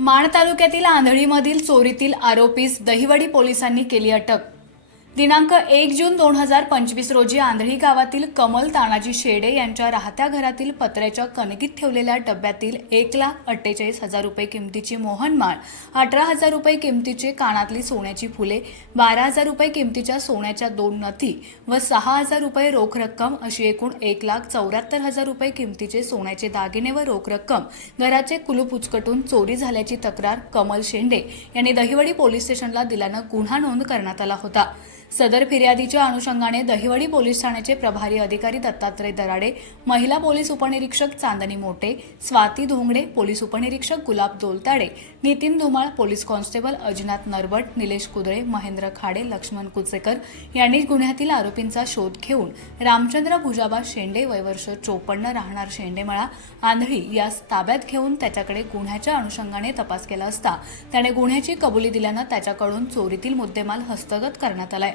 माण तालुक्यातील आंधळीमधील चोरीतील आरोपीस दहिवडी पोलिसांनी केली अटक. दिनांक एक जून दोन हजार पंचवीस रोजी आंधळी गावातील कमल तानाजी शेडे यांच्या राहत्या घरातील पत्र्याच्या कणगीत ठेवलेल्या डब्यातील एक लाख अठ्ठेचाळीस हजार रुपये किमतीची मोहनमाळ अठरा हजार रुपये किमतीचे कानातली सोन्याची फुले बारा हजार रुपये किमतीच्या सोन्याच्या दोन नथी व सहा हजार रुपये रोख रक्कम अशी एकूण एक लाख चौऱ्याहत्तर हजार रुपये किमतीचे सोन्याचे दागिने व रोख रक्कम घराचे कुलूप उचकटून चोरी झाल्याची तक्रार कमल शेंडे यांनी दहिवडी पोलीस स्टेशनला दिल्यानं गुन्हा नोंद करण्यात आला होता. सदर फिर्यादीच्या अनुषंगाने दहिवडी पोलीस ठाण्याचे प्रभारी अधिकारी दत्तात्रय दराडे महिला पोलीस उपनिरीक्षक चांदनी मोटे स्वाती धोंगडे पोलीस उपनिरीक्षक गुलाब दोलताडे नितीन धुमाळ पोलीस कॉन्स्टेबल अजिनाथ नरबट निलेश कुदळे महेंद्र खाडे लक्ष्मण कुचेकर यांनी गुन्ह्यातील आरोपींचा शोध घेऊन रामचंद्र भुजाबा शेंडे वयवर्ष चोपन्न राहणार शेंडेमळा आंधळी यास ताब्यात घेऊन त्याच्याकडे गुन्ह्याच्या अनुषंगाने तपास केला असता त्याने गुन्ह्याची कबुली दिल्यानं त्याच्याकडून चोरीतील मुद्देमाल हस्तगत करण्यात आलाय.